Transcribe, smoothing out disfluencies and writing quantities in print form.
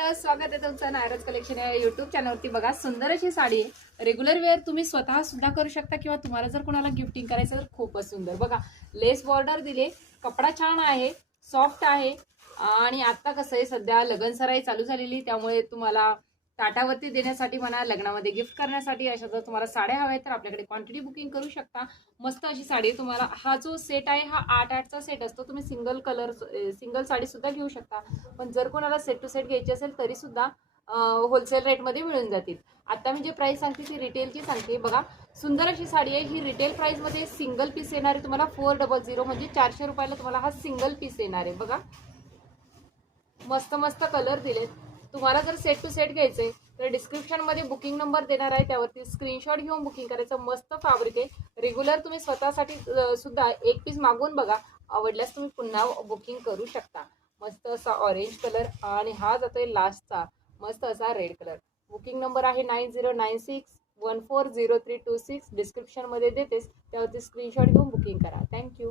Hello, स्वागत आहे तुमचं नायरज कलेक्शन या युट्यूब चॅनलवरती। बघा, सुंदर अशी साडी आहे। रेग्युलर वेअर तुम्ही स्वतः सुद्धा करू शकता किंवा तुम्हाला जर कोणाला गिफ्टिंग करायचं तर खूपच सुंदर। बघा, लेस बॉर्डर दिले, कपडा छान आहे, सॉफ्ट आहे आणि आता कसं आहे सध्या लगनसराई चालू झालेली, त्यामुळे तुम्हाला ताटावरती देण्यासाठी म्हणा, लग्नामध्ये गिफ्ट करण्यासाठी अशा जर तुम्हाला साड्या हव्या तर आपल्याकडे क्वांटिटी बुकिंग करू शकता। मस्त अशी साडी तुम्हाला, हा जो सेट आहे हा 8-8चा सेट असतो। तुम्ही सिंगल साडी सुद्धा घेऊ शकता, पण जर कोणाला सेट टू सेट घ्यायची असेल तरी सुद्धा होलसेल रेटमध्ये मिळून जातील। आता मी जे प्राइस सांगते ती रिटेलची सांगते। बघा, सुंदर अशी साडी आहे ही। रिटेल प्राइसमध्ये सिंगल पीस येणार आहे तुम्हाला 400 म्हणजे 400 रुपयाला तुम्हाला हा सिंगल पीस येणार आहे। बघा, मस्त मस्त कलर दिलेत। तुम्हाला जर सेट टू सेट घ्यायचे तर डिस्क्रिप्शन मध्ये बुकिंग नंबर देणार आहे, त्यावरती स्क्रीनशॉट घेऊन बुकिंग करायचं। मस्त फॅब्रिक आहे। रेग्युलर तुम्ही स्वतःसाठी सुद्धा एक पीस मागवून बघा, आवडल्यास तुम्ही पुन्हा बुकिंग करू शकता। मस्त असा ऑरेंज कलर आणि हा जातोय लास्टचा मस्त असा रेड कलर। बुकिंग नंबर आहे 9096140326। डिस्क्रिप्शन मध्ये देतेस, त्यावरती स्क्रीनशॉट घेऊन बुकिंग करा। थँक्यू।